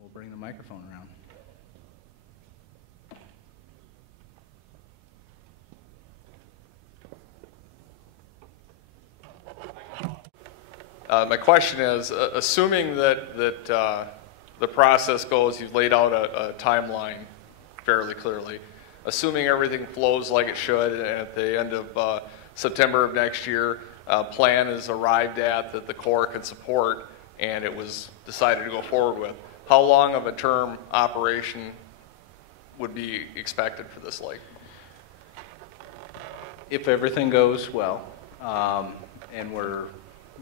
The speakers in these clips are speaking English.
We'll bring the microphone around. My question is, assuming that the process goes, you've laid out a timeline fairly clearly, assuming everything flows like it should, and at the end of September of next year, a plan is arrived at that the Corps can support, and it was decided to go forward with, how long of a term operation would be expected for this lake? If everything goes well, and we're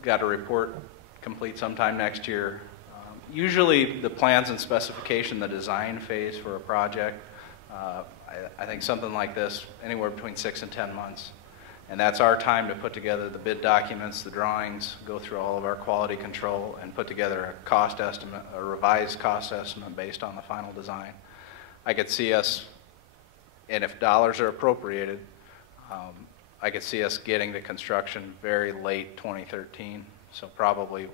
got a report complete sometime next year, usually the plans and specification, the design phase for a project, I think something like this, anywhere between 6 and 10 months. And that's our time to put together the bid documents, the drawings, go through all of our quality control, and put together a cost estimate, a revised cost estimate based on the final design. I could see us, and if dollars are appropriated, I could see us getting to construction very late 2013. So probably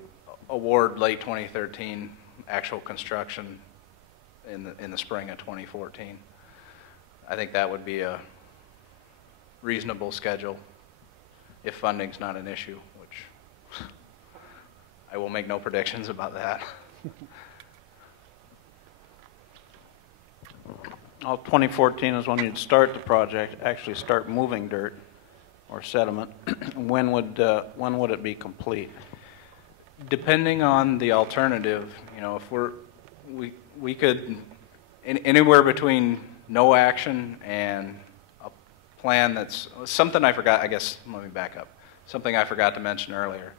award late 2013, actual construction in the spring of 2014. I think that would be a reasonable schedule if funding's not an issue, which I will make no predictions about that. Well, 2014 is when you'd start the project, actually start moving dirt or sediment. When would it be complete? Depending on the alternative, you know, if we could anywhere between no action and a plan that's something I forgot. I guess let me back up. Something I forgot to mention earlier.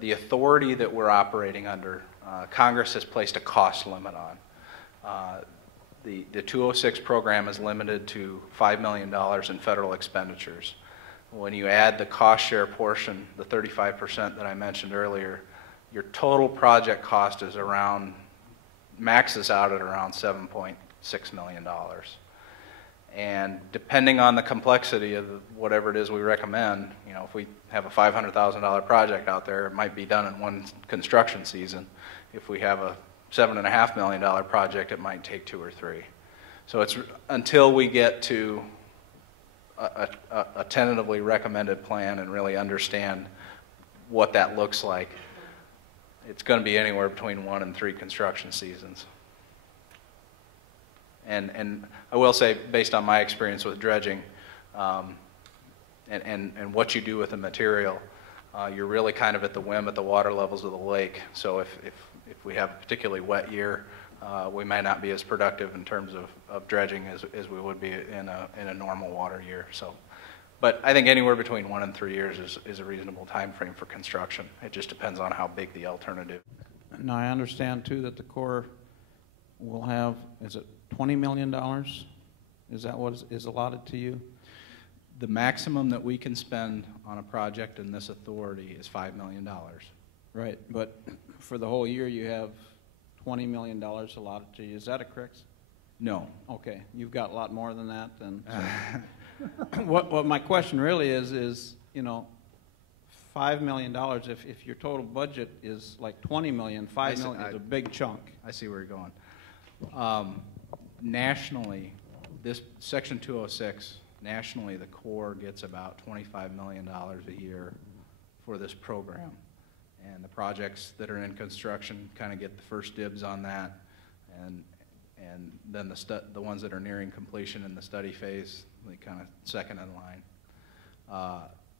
The authority that we're operating under, Congress has placed a cost limit on. The 206 program is limited to $5 million in federal expenditures. When you add the cost share portion, the 35% that I mentioned earlier, your total project cost is maxes out at around $7.6 million. And depending on the complexity of whatever it is we recommend, you know, if we have a $500,000 project out there, it might be done in one construction season. If we have a $7.5 million project, it might take 2 or 3. So it's until we get to a tentatively recommended plan and really understand what that looks like, it's going to be anywhere between 1 and 3 construction seasons. And I will say, based on my experience with dredging, and what you do with the material, you're really kind of at the whim at the water levels of the lake. So if we have a particularly wet year, we might not be as productive in terms of dredging as we would be in a normal water year. So, but I think anywhere between 1 and 3 years is a reasonable time frame for construction. It just depends on how big the alternative. Now I understand too that the Corps will have, is it $20 million? Is that what is allotted to you? The maximum that we can spend on a project in this authority is $5 million. Right, but for the whole year you have $20 million allotted to you. Is that a correct? No. Okay, you've got a lot more than that then. So. What my question really is, you know, $5 million, if your total budget is like $20 million, $5 million is a big chunk. I see where you're going. Nationally, this Section 206, nationally the Corps gets about $25 million a year for this program. And the projects that are in construction kind of get the first dibs on that, and then the ones that are nearing completion in the study phase, they kind of second in line.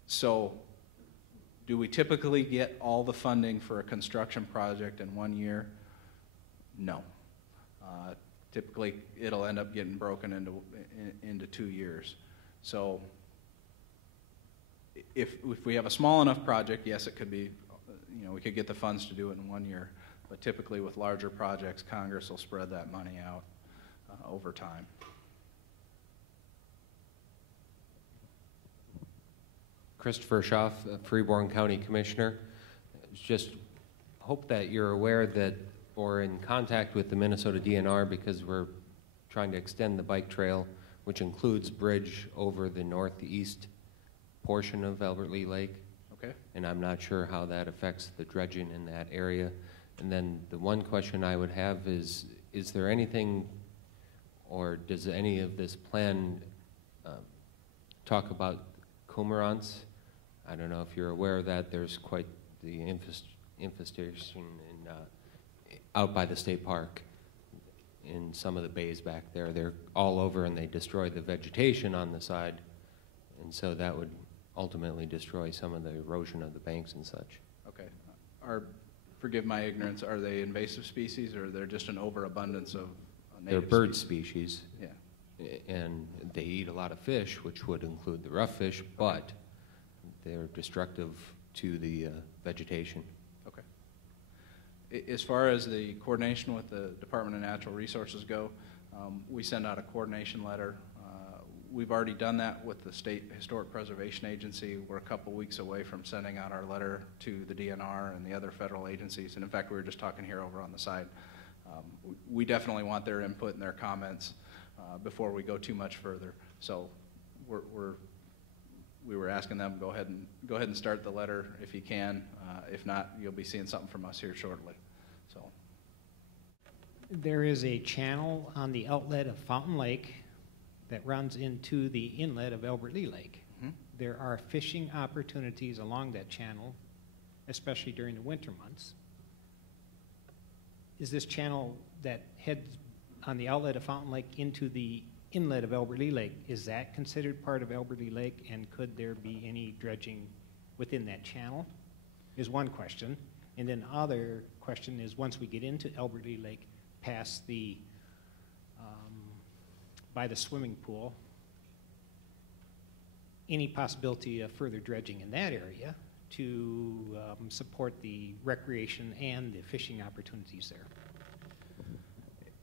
So do we typically get all the funding for a construction project in 1 year? No. Typically it'll end up getting broken into 2 years. So if we have a small enough project, yes, it could be, you know, we could get the funds to do it in 1 year, but typically with larger projects, Congress will spread that money out over time. Christopher Schaff, Freeborn County Commissioner. Just hope that you're aware that we're in contact with the Minnesota DNR because we're trying to extend the bike trail, which includes bridge over the northeast portion of Albert Lee Lake. Okay. And I'm not sure how that affects the dredging in that area. And then the one question I would have is there anything, or does any of this plan talk about cormorants? I don't know if you're aware of that. There's quite the infestation out by the state park in some of the bays back there. They're all over and they destroy the vegetation on the side, and so that would ultimately destroy some of the erosion of the banks and such. Okay. Forgive my ignorance, are they invasive species or they're just an overabundance of They're native bird species, Yeah. and they eat a lot of fish, which would include the rough fish, but they're destructive to the vegetation. Okay. As far as the coordination with the Department of Natural Resources go, we send out a coordination letter. We've already done that with the State Historic Preservation Agency. We're a couple weeks away from sending out our letter to the DNR and the other federal agencies. And in fact, we were just talking here over on the side. We definitely want their input and their comments before we go too much further. So we were asking them, go ahead and start the letter if you can. If not, you'll be seeing something from us here shortly. So there is a channel on the outlet of Fountain Lake that runs into the inlet of Albert Lee Lake. Mm-hmm. There are fishing opportunities along that channel, especially during the winter months. Is this channel that heads on the outlet of Fountain Lake into the inlet of Albert Lee Lake, is that considered part of Albert Lee Lake, and could there be any dredging within that channel? Is one question. And then the other question is, once we get into Albert Lee Lake, past the by the swimming pool, any possibility of further dredging in that area to support the recreation and the fishing opportunities there?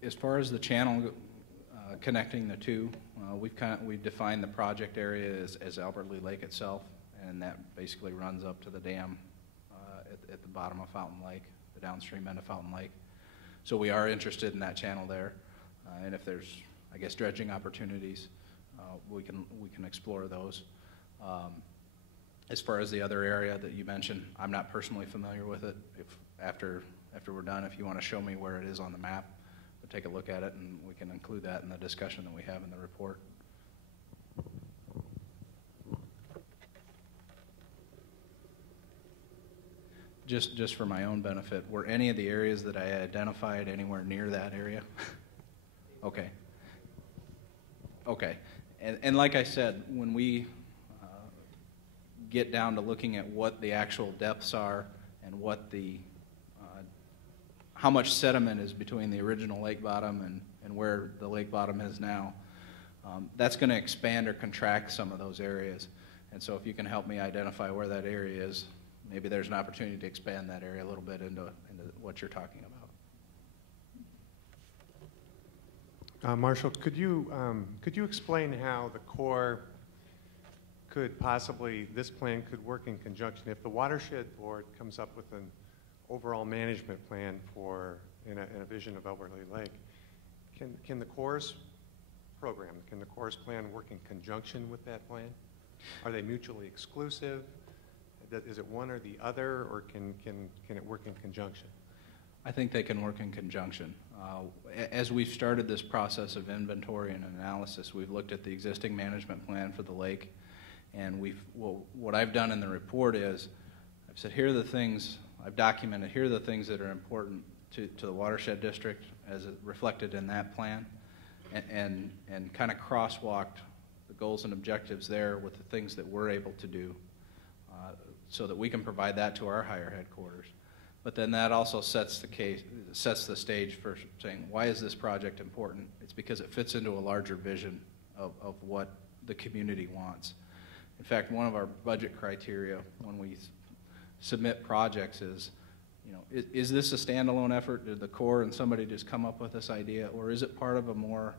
as far as the channel connecting the two, we've defined the project area as Albert Lee Lake itself, and that basically runs up to the dam at the bottom of Fountain Lake, the downstream end of Fountain Lake. So we are interested in that channel there, and if there's, I guess, dredging opportunities, we can explore those. As far as the other area that you mentioned, I'm not personally familiar with it. If after we're done, if you want to show me where it is on the map, we'll take a look at it, and we can include that in the discussion that we have in the report. Just for my own benefit, were any of the areas that I identified anywhere near that area? Okay. Okay. And like I said, when we get down to looking at what the actual depths are and what the how much sediment is between the original lake bottom and where the lake bottom is now, that's going to expand or contract some of those areas. And so if you can help me identify where that area is, maybe there's an opportunity to expand that area a little bit into what you're talking about. Marshall, could you explain how the Corps could possibly, this plan could work in conjunction if the Watershed Board comes up with an overall management plan in a vision of Albert Lee Lake? Can the Corps program, can the Corps plan work in conjunction with that plan? Are they mutually exclusive? Is it one or the other, or can it work in conjunction? I think they can work in conjunction. As we've started this process of inventory and analysis, we've looked at the existing management plan for the lake, and what I've done in the report is I've said, here are the things I've documented, here are the things that are important to the watershed district as reflected in that plan, and kind of crosswalked the goals and objectives there with the things that we're able to do, so that we can provide that to our higher headquarters. But then that also sets the stage for saying, why is this project important? It's because it fits into a larger vision of what the community wants. In fact, one of our budget criteria when we submit projects is, is this a standalone effort? Did the Corps and somebody just come up with this idea, or is it part of a more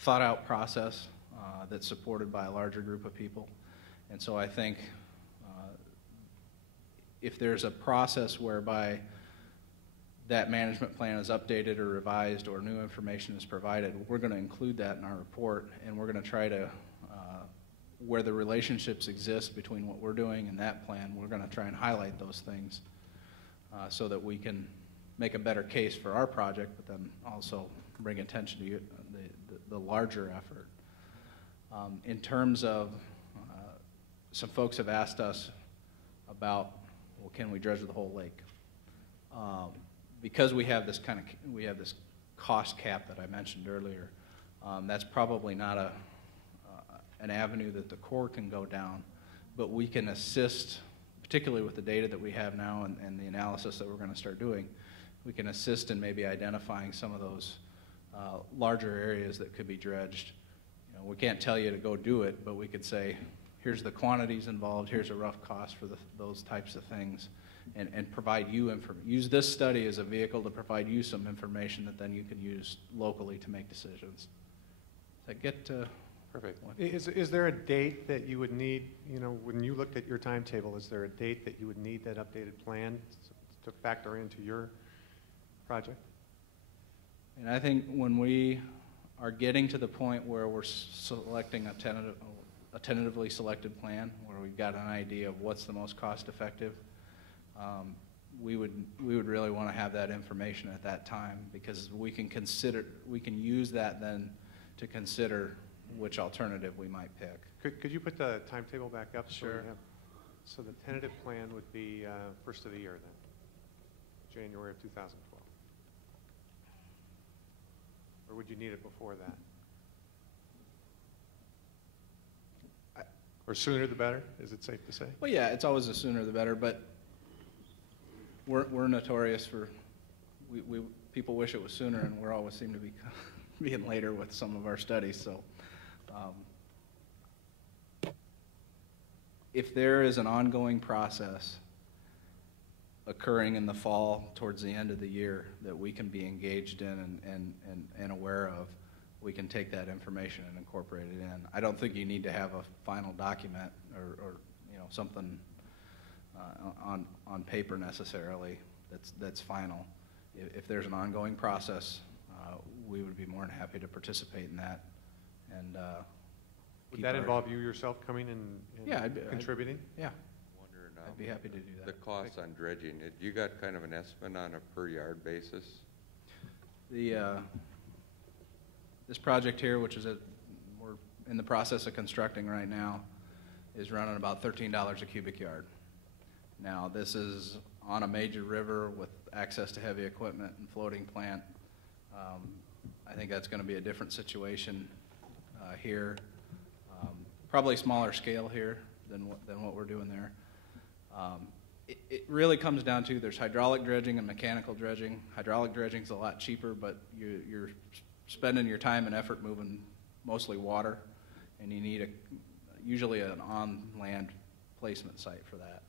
thought out process that's supported by a larger group of people? And so I think if there's a process whereby that management plan is updated or revised or new information is provided, we're going to include that in our report, and we're going to try to, where the relationships exist between what we're doing and that plan, we're going to try and highlight those things. so that we can make a better case for our project, but then also bring attention to you, the larger effort. In terms of, some folks have asked us about, well, can we dredge the whole lake? Because we have this cost cap that I mentioned earlier, that's probably not an avenue that the Corps can go down, but we can assist, particularly with the data that we have now and the analysis that we're going to start doing. We can assist in maybe identifying some of those larger areas that could be dredged. You know, we can't tell you to go do it, but we could say, here's the quantities involved, here's a rough cost for those types of things, and provide you use this study as a vehicle to provide you some information that then you can use locally to make decisions. Does that get to? Perfect. Is there a date that you would need, you know, when you looked at your timetable, is there a date that you would need that updated plan to factor into your project? And I think when we are getting to the point where we're selecting a tentatively selected plan, where we've got an idea of what's the most cost effective, we would really want to have that information at that time, because we can use that then to consider which alternative we might pick. Could you put the timetable back up? Sure. So the tentative plan would be first of the year then, January of 2012. Or would you need it before that? Or sooner the better, is it safe to say? Well, yeah, it's always the sooner the better, but we're notorious for, people wish it was sooner, and we always seem to be being later with some of our studies. So if there is an ongoing process occurring in the fall towards the end of the year that we can be engaged in and aware of, we can take that information and incorporate it in. I don't think you need to have a final document or you know, something on paper necessarily that's final. If there's an ongoing process, we would be more than happy to participate in that. And would that involve you yourself coming and contributing? Yeah, Wondering, I'd be happy to do that. the cost on dredging, you got kind of an estimate on a per yard basis? This project here, which is we're in the process of constructing right now, is running about $13 a cubic yard. Now, this is on a major river with access to heavy equipment and floating plant. I think that's going to be a different situation here. Probably smaller scale here than what we're doing there. It really comes down to, there's hydraulic dredging and mechanical dredging. Hydraulic dredging is a lot cheaper, but you're spending your time and effort moving mostly water, and you need usually an on-land placement site for that.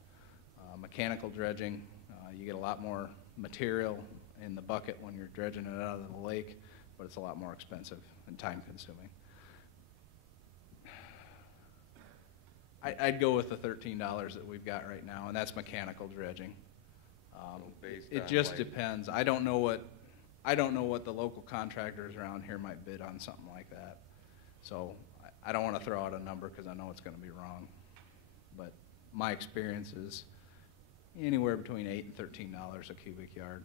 Mechanical dredging, you get a lot more material in the bucket when you're dredging it out of the lake, but it's a lot more expensive and time-consuming. I'd go with the $13 that we've got right now, and that's mechanical dredging. It just depends. I don't know what the local contractors around here might bid on something like that. So I don't want to throw out a number because I know it's going to be wrong. But my experience is anywhere between $8 and $13 a cubic yard.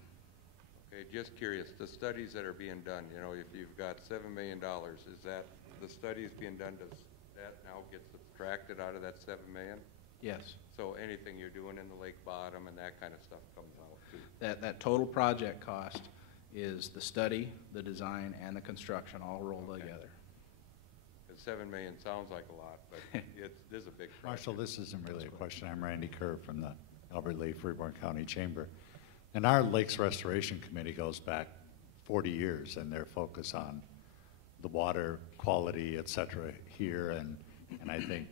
Okay, just curious, the studies that are being done, you know, if you've got $7 million, is that the studies being done, does that now get subtracted out of that $7 million? Yes. So anything you're doing in the lake bottom and that kind of stuff comes out too? That total project cost is the study, the design, and the construction all rolled together. Because $7 million sounds like a lot, but this is a big project. Marshall, this isn't really a question. I'm Randy Kerr from the Albert Lea Freeborn County Chamber. And our Lakes Restoration Committee goes back 40 years, and their focus on the water quality, et cetera, here. And I think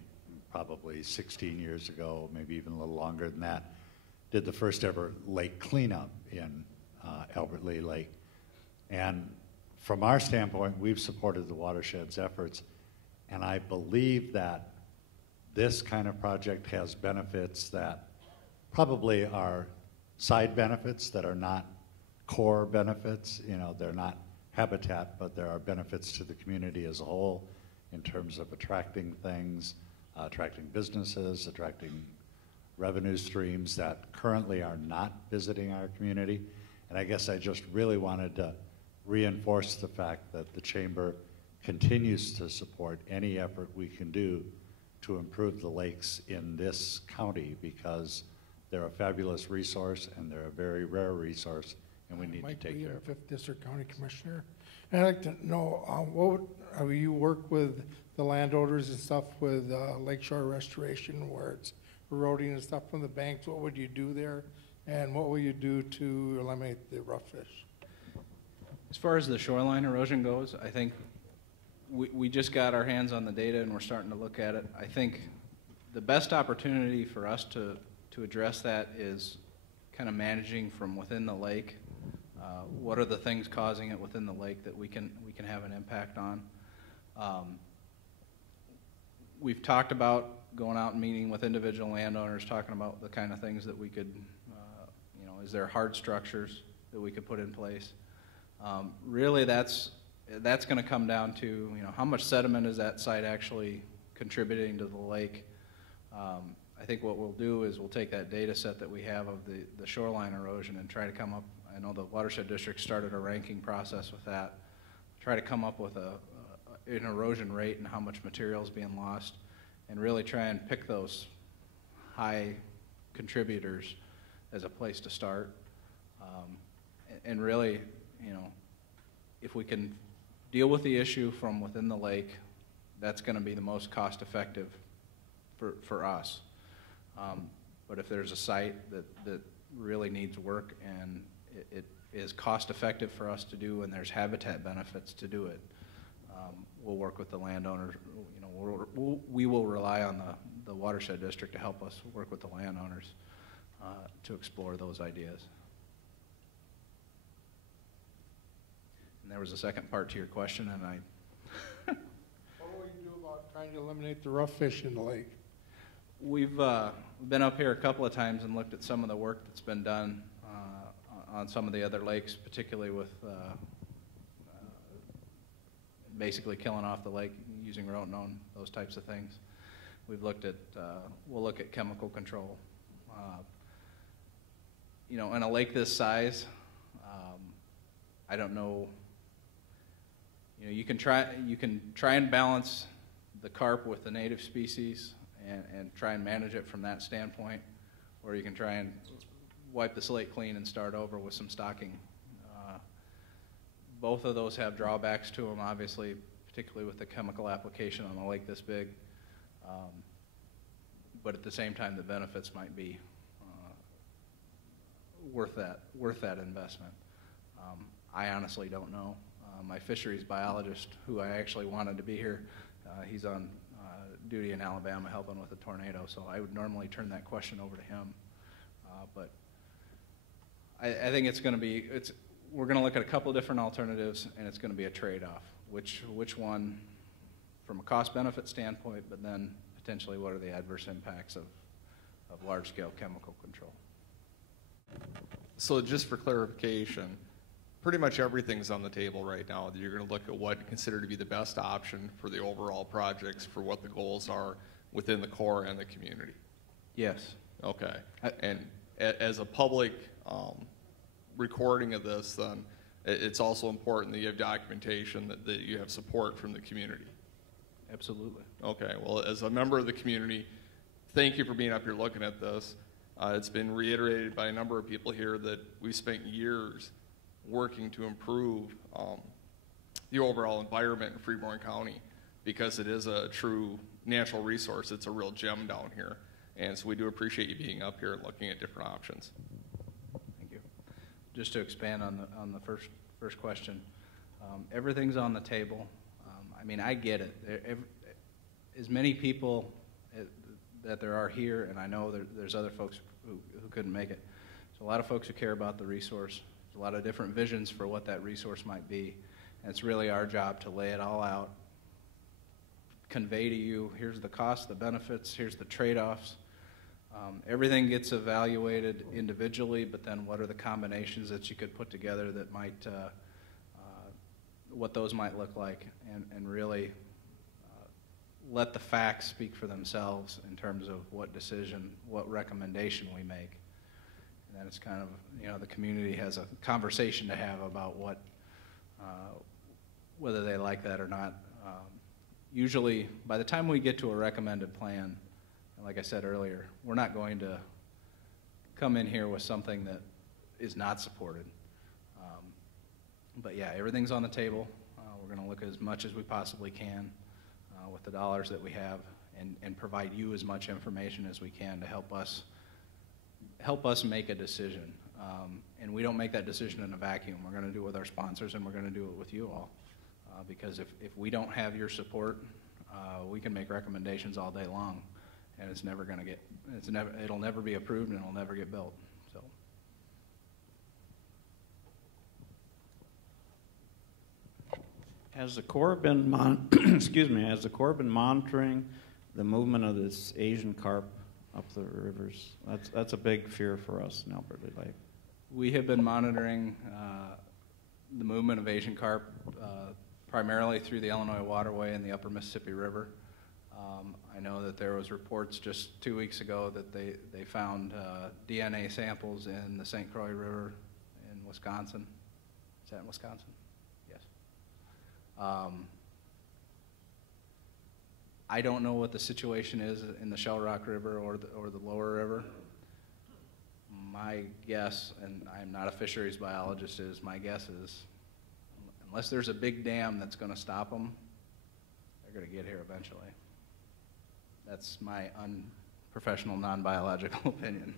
probably 16 years ago, maybe even a little longer than that, did the first ever lake cleanup in Albert Lea Lake. And from our standpoint, we've supported the watershed's efforts. And I believe that this kind of project has benefits that probably are side benefits that are not core benefits. You know, they're not habitat, but there are benefits to the community as a whole in terms of attracting things, attracting businesses, attracting revenue streams that currently are not visiting our community. And I guess I just really wanted to reinforce the fact that the Chamber continues to support any effort we can do to improve the lakes in this county, because they're a fabulous resource and they're a very rare resource, and we need to take care of it. 5th District County Commissioner. And I'd like to know, you work with the landowners and stuff with lakeshore restoration where it's eroding and stuff from the banks. What would you do there? And what will you do to eliminate the rough fish? As far as the shoreline erosion goes, I think we just got our hands on the data and we're starting to look at it. I think the best opportunity for us to address that is kind of managing from within the lake. What are the things causing it within the lake that we can have an impact on? We've talked about going out and meeting with individual landowners, talking about the kind of things that we could, is there hard structures that we could put in place? Really, that's going to come down to, how much sediment is that site actually contributing to the lake? I think what we'll do is we'll take that data set that we have of the shoreline erosion and try to come up, I know the Watershed District started a ranking process with that, try to come up with an erosion rate and how much material is being lost, and really try and pick those high contributors as a place to start. And really, if we can deal with the issue from within the lake, that's going to be the most cost effective for us. But if there's a site that really needs work and it is cost effective for us to do and there's habitat benefits to do it, we'll work with the landowners. We will rely on the Watershed District to help us work with the landowners to explore those ideas. And there was a second part to your question, and What will you do about trying to eliminate the rough fish in the lake? We've been up here a couple of times and looked at some of the work that's been done on some of the other lakes, particularly with basically killing off the lake using rotenone, those types of things. We've looked at, we'll look at chemical control. In a lake this size, I don't know. You can try and balance the carp with the native species and try and manage it from that standpoint, or you can try and wipe the slate clean and start over with some stocking. Both of those have drawbacks to them, obviously, particularly with the chemical application on a lake this big. But at the same time, the benefits might be worth that investment. I honestly don't know. My fisheries biologist, who I actually wanted to be here, he's on duty in Alabama helping with a tornado, so I would normally turn that question over to him. But I think it's going to be, we're going to look at a couple of different alternatives, and it's going to be a trade-off. Which one, from a cost-benefit standpoint, but then potentially what are the adverse impacts of large-scale chemical control? So just for clarification, pretty much everything's on the table right now. You're going to look at what you consider to be the best option for the overall projects, for what the goals are within the Corps and the community. Yes. Okay. And as a public recording of this, then it's also important that you have documentation that you have support from the community. Absolutely. Okay. Well, as a member of the community, thank you for being up here looking at this. It's been reiterated by a number of people here that we spent years working to improve the overall environment in Freeborn County, because it is a true natural resource. It's a real gem down here. And so we do appreciate you being up here and looking at different options. Thank you. Just to expand on the first question, everything's on the table. I get it. As many people that there are here, and I know there's other folks who couldn't make it. So a lot of folks who care about the resource. There's a lot of different visions for what that resource might be. And it's really our job to lay it all out, convey to you, here's the cost, the benefits, here's the trade-offs. Everything gets evaluated individually, but then what are the combinations that you could put together that might, what those might look like. And really, let the facts speak for themselves in terms of what decision, what recommendation we make. And then it's kind of, you know, the community has a conversation to have about what, whether they like that or not. Usually, by the time we get to a recommended plan, like I said earlier, we're not going to come in here with something that is not supported. But yeah, everything's on the table. We're going to look as much as we possibly can with the dollars that we have, and provide you as much information as we can to help us make a decision. And we don't make that decision in a vacuum. We're going to do it with our sponsors, and we're going to do it with you all. Because if we don't have your support, we can make recommendations all day long, and it's never going to get, it'll never be approved, and it'll never get built. So. Has the Corps been excuse me, has the Corps been monitoring the movement of this Asian carp up the rivers? That's a big fear for us in Alberta Lake. We have been monitoring the movement of Asian carp primarily through the Illinois waterway and the upper Mississippi River. I know that there was reports just 2 weeks ago that they found DNA samples in the St. Croix River in Wisconsin. Is that in Wisconsin? Yes. I don't know what the situation is in the Shell Rock River or the lower river. My guess, and I'm not a fisheries biologist, is my guess is unless there's a big dam that's going to stop them, they're going to get here eventually. That's my unprofessional, non-biological opinion.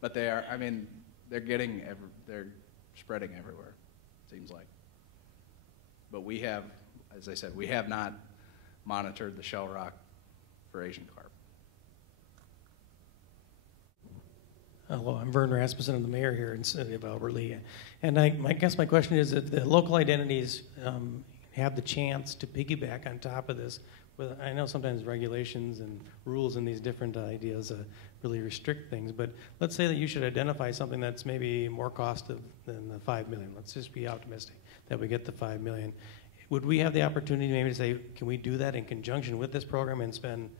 But they are, I mean, they're spreading everywhere, it seems like. But we have, as I said, we have not monitored the Shell Rock for Asian carp. Hello, I'm Vern Rasmussen. I'm the mayor here in the city of Albert Lea. And I guess my question is that the local identities have the chance to piggyback on top of this. I know sometimes regulations and rules and these different ideas really restrict things, but let's say that you should identify something that's maybe more costly than the $5 million. Let's just be optimistic that we get the $5 million. Would we have the opportunity maybe to say, can we do that in conjunction with this program and spend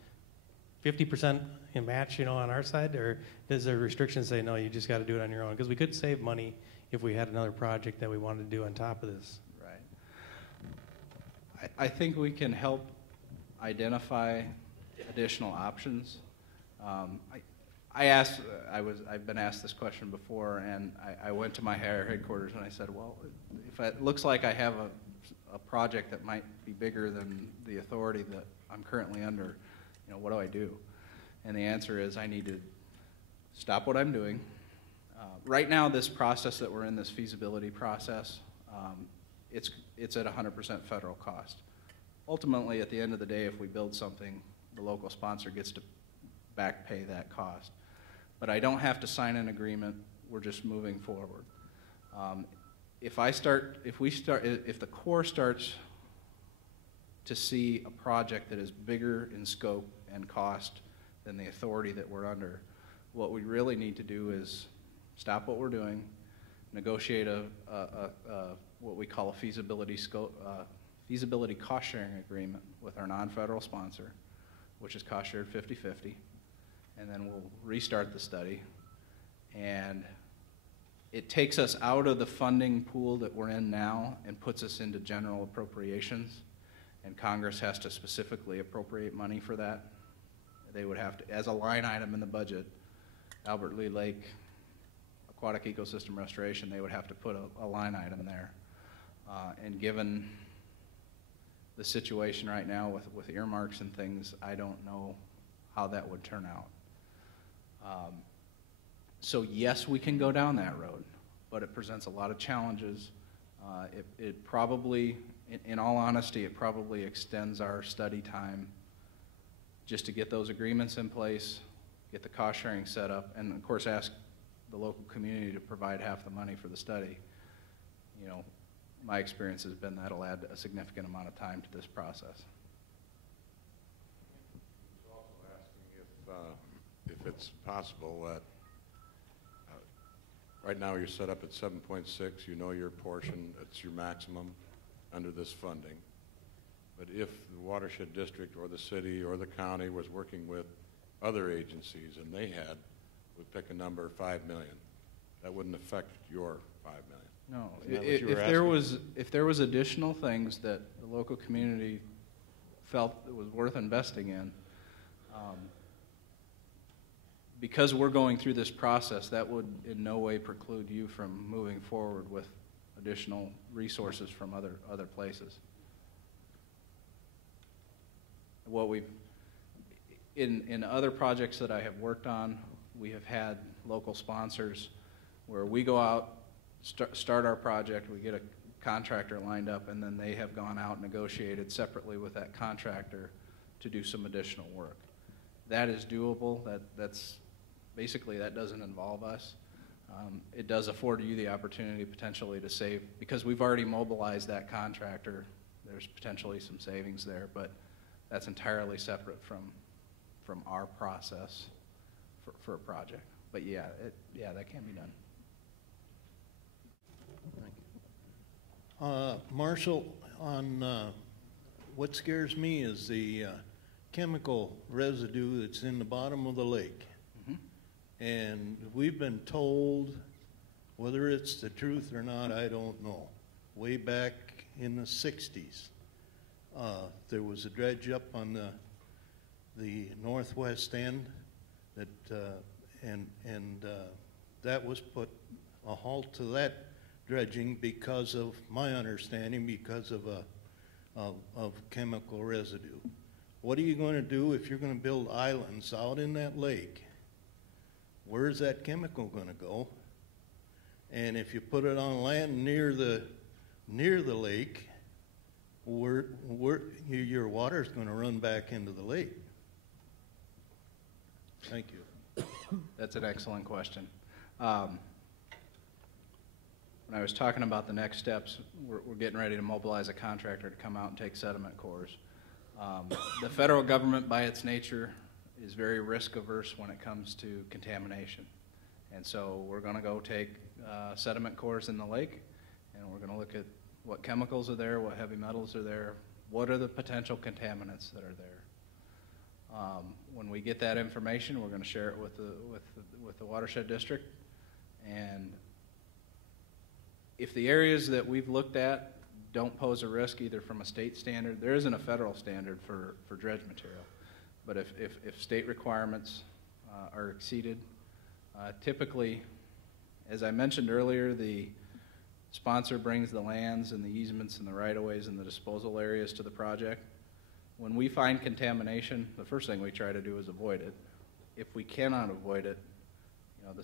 50% in match, you know, on our side, or does there restrictions say no, you just got to do it on your own? Because we could save money if we had another project that we wanted to do on top of this. Right. I think we can help identify additional options. I've been asked this question before, and I went to my higher headquarters and I said, well, if it looks like I have a project that might be bigger than the authority that I'm currently under, you know, what do I do? And the answer is I need to stop what I'm doing. Right now, this process that we're in, this feasibility process, it's at 100% federal cost. Ultimately, at the end of the day, if we build something, the local sponsor gets to back pay that cost. But I don't have to sign an agreement. We're just moving forward. If the Corps starts to see a project that is bigger in scope and cost than the authority that we're under, what we really need to do is stop what we're doing, negotiate what we call a feasibility cost-sharing agreement with our non-federal sponsor, which is cost-shared 50-50, and then we'll restart the study. And it takes us out of the funding pool that we're in now and puts us into general appropriations, and Congress has to specifically appropriate money for that. They would have to, as a line item in the budget, Albert Lea Lake Aquatic Ecosystem Restoration, they would have to put a line item there. And given the situation right now with earmarks and things, I don't know how that would turn out. So yes, we can go down that road, but it presents a lot of challenges. It probably, in all honesty, it probably extends our study time just to get those agreements in place, get the cost sharing set up, and of course ask the local community to provide half the money for the study. You know, my experience has been that'll add a significant amount of time to this process. I was also asking if it's possible that right now you're set up at 7.6, you know your portion, it's your maximum under this funding. But if the watershed district or the city or the county was working with other agencies and they had, we pick a number, 5 million, that wouldn't affect your 5 million. No, Isn't that what you were if there was additional things that the local community felt it was worth investing in, because we're going through this process, that would in no way preclude you from moving forward with additional resources from other places. What we've in other projects that I have worked on, we have had local sponsors where we go out, start our project, we get a contractor lined up, and then they have gone out and negotiated separately with that contractor to do some additional work. That is doable. That's basically, that doesn't involve us. It does afford you the opportunity potentially to save, because we've already mobilized that contractor. There's potentially some savings there, but that's entirely separate from our process for a project. But yeah, that can be done. Marshall, on what scares me is the chemical residue that's in the bottom of the lake. And we've been told, whether it's the truth or not, I don't know. Way back in the 60s, there was a dredge up on the northwest end that, that was put a halt to that dredging because of my understanding, because of chemical residue. What are you going to do if you're going to build islands out in that lake? Where's that chemical going to go? And if you put it on land near the lake, your water's going to run back into the lake. Thank you. That's an excellent question. When I was talking about the next steps, we're getting ready to mobilize a contractor to come out and take sediment cores. The federal government, by its nature, is very risk averse when it comes to contamination. And so we're going to go take sediment cores in the lake, and we're going to look at what chemicals are there, what heavy metals are there, what are the potential contaminants that are there. When we get that information, we're going to share it with the watershed district. And if the areas that we've looked at don't pose a risk either from a state standard, there isn't a federal standard for dredge material. But if state requirements are exceeded, typically, as I mentioned earlier, the sponsor brings the lands and the easements and the right-of-ways and the disposal areas to the project. When we find contamination, the first thing we try to do is avoid it. If we cannot avoid it, you know,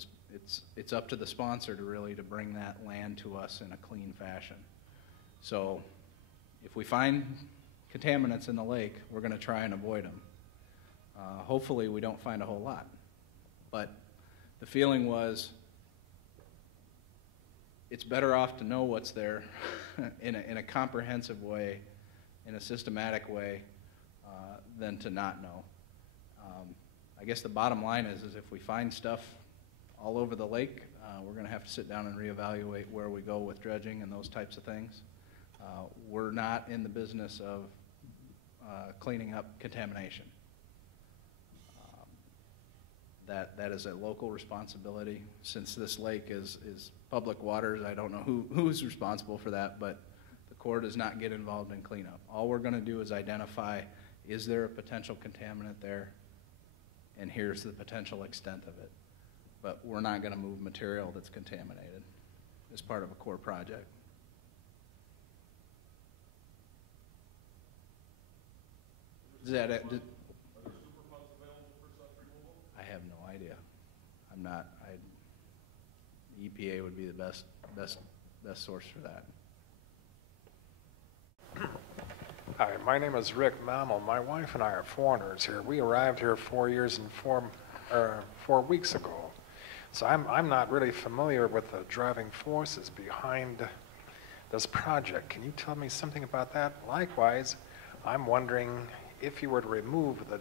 it's up to the sponsor to bring that land to us in a clean fashion. So if we find contaminants in the lake, we're going to try and avoid them. Hopefully we don't find a whole lot. But the feeling was it's better off to know what's there in a comprehensive way, in a systematic way, than to not know. I guess the bottom line is if we find stuff all over the lake, we're going to have to sit down and reevaluate where we go with dredging and those types of things. We're not in the business of cleaning up contamination. That is a local responsibility. Since this lake is public waters, I don't know who's responsible for that, but the Corps does not get involved in cleanup. All we're going to do is identify, is there a potential contaminant there, and here's the potential extent of it. But we're not going to move material that's contaminated as part of a Corps project. Does that, I have no idea. I'm not. The EPA would be the best source for that. Hi, my name is Rick Mammel. My wife and I are foreigners here. We arrived here 4 years and 4 weeks ago. So I'm not really familiar with the driving forces behind this project. Can you tell me something about that? Likewise, I'm wondering if you were to remove the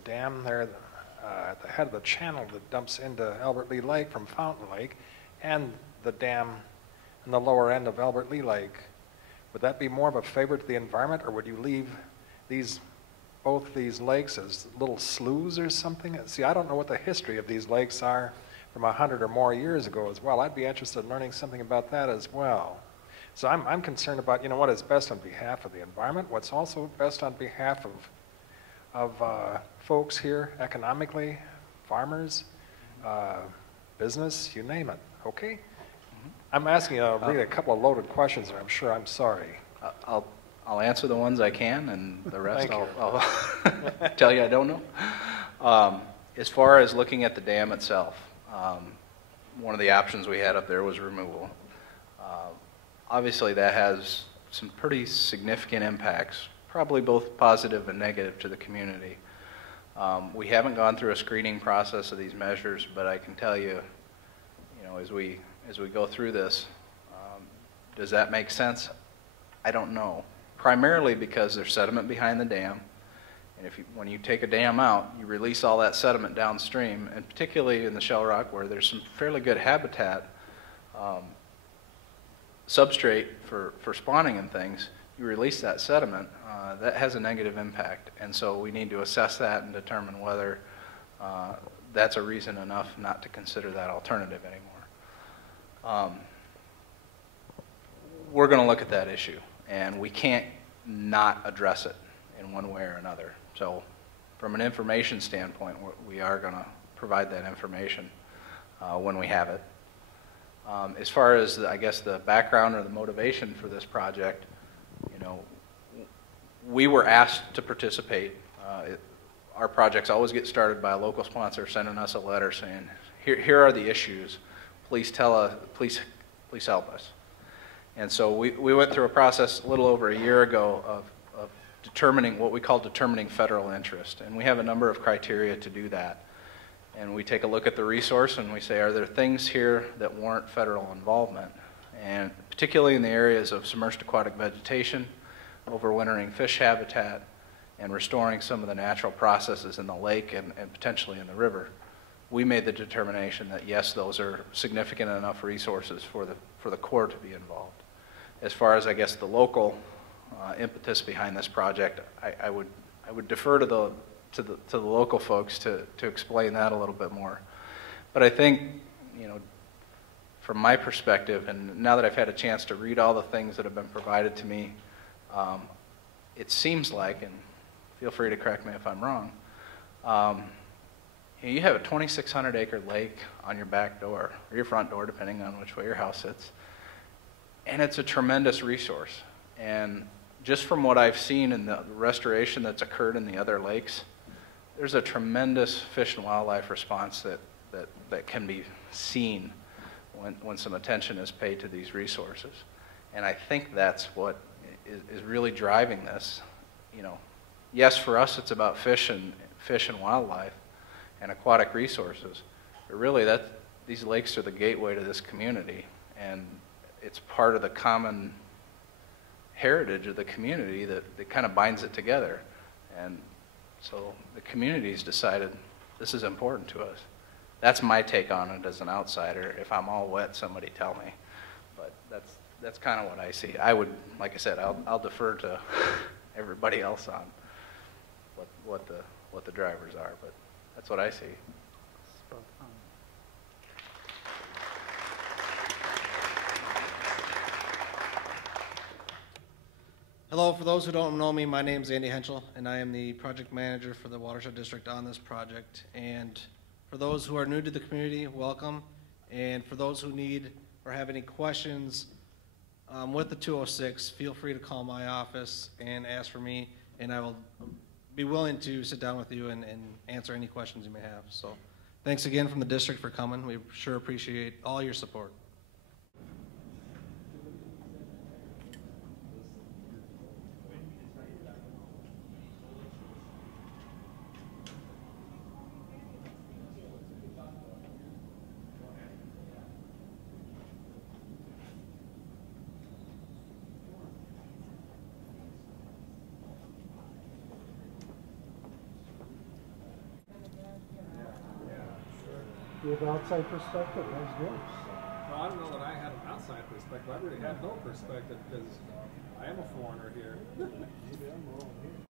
dam there at the head of the channel that dumps into Albert Lee Lake from Fountain Lake, and the dam in the lower end of Albert Lee Lake, would that be more of a favor to the environment, or would you leave both these lakes as little sloughs or something? See, I don't know what the history of these lakes are from 100 or more years ago as well. I'd be interested in learning something about that as well. So I'm concerned about, what is best on behalf of the environment, what's also best on behalf of folks here economically, farmers, business, you name it, okay? I'm asking you really a couple of loaded questions, and I'm sure I'm sorry. I'll answer the ones I can, and the rest Thank you. I'll tell you I don't know. As far as looking at the dam itself, one of the options we had up there was removal. Obviously, that has some pretty significant impacts, probably both positive and negative to the community. We haven't gone through a screening process of these measures, but I can tell you, as we go through this, does that make sense? I don't know. Primarily because there's sediment behind the dam, and when you take a dam out, you release all that sediment downstream, and particularly in the shell rock where there's some fairly good habitat, substrate for spawning and things, you release that sediment, that has a negative impact. And so we need to assess that and determine whether that's a reason enough not to consider that alternative anymore. We're going to look at that issue, and we can't not address it in one way or another. So from an information standpoint, we are going to provide that information when we have it. As far as, I guess, the background or the motivation for this project, we were asked to participate. Our projects always get started by a local sponsor sending us a letter saying, here are the issues. Please please help us. And so we went through a process a little over a year ago of determining what we call determining federal interest. And we have a number of criteria to do that. And we take a look at the resource and we say, are there things here that warrant federal involvement? And particularly in the areas of submerged aquatic vegetation, overwintering fish habitat, and restoring some of the natural processes in the lake and potentially in the river, we made the determination that yes, those are significant enough resources for the Corps to be involved. As far as, I guess, the local impetus behind this project, I would defer to the local folks to explain that a little bit more. But I think, from my perspective, and now that I've had a chance to read all the things that have been provided to me, it seems like, and feel free to correct me if I'm wrong, you have a 2,600 acre lake on your back door, or your front door, depending on which way your house sits, and it's a tremendous resource. And just from what I've seen in the restoration that's occurred in the other lakes, there's a tremendous fish and wildlife response that can be seen when some attention is paid to these resources. And I think that's what is really driving this. Yes, for us it's about fish and wildlife and aquatic resources, but really these lakes are the gateway to this community, and it's part of the common heritage of the community that kind of binds it together. And so the community's decided this is important to us. That's my take on it as an outsider. If I'm all wet, somebody tell me. But that's kind of what I see. I would, like I said, I'll defer to everybody else on what the drivers are, but that's what I see. Hello, for those who don't know me, my name is Andy Henschel, and I am the project manager for the Watershed District on this project. And for those who are new to the community, welcome. And for those who need or have any questions with the 206, feel free to call my office and ask for me, and I will be willing to sit down with you and answer any questions you may have. So thanks again from the district for coming. We sure appreciate all your support. You have an outside perspective, that's good. Well, I don't know that I had an outside perspective. I really had no perspective because I am a foreigner here. Maybe I'm wrong here.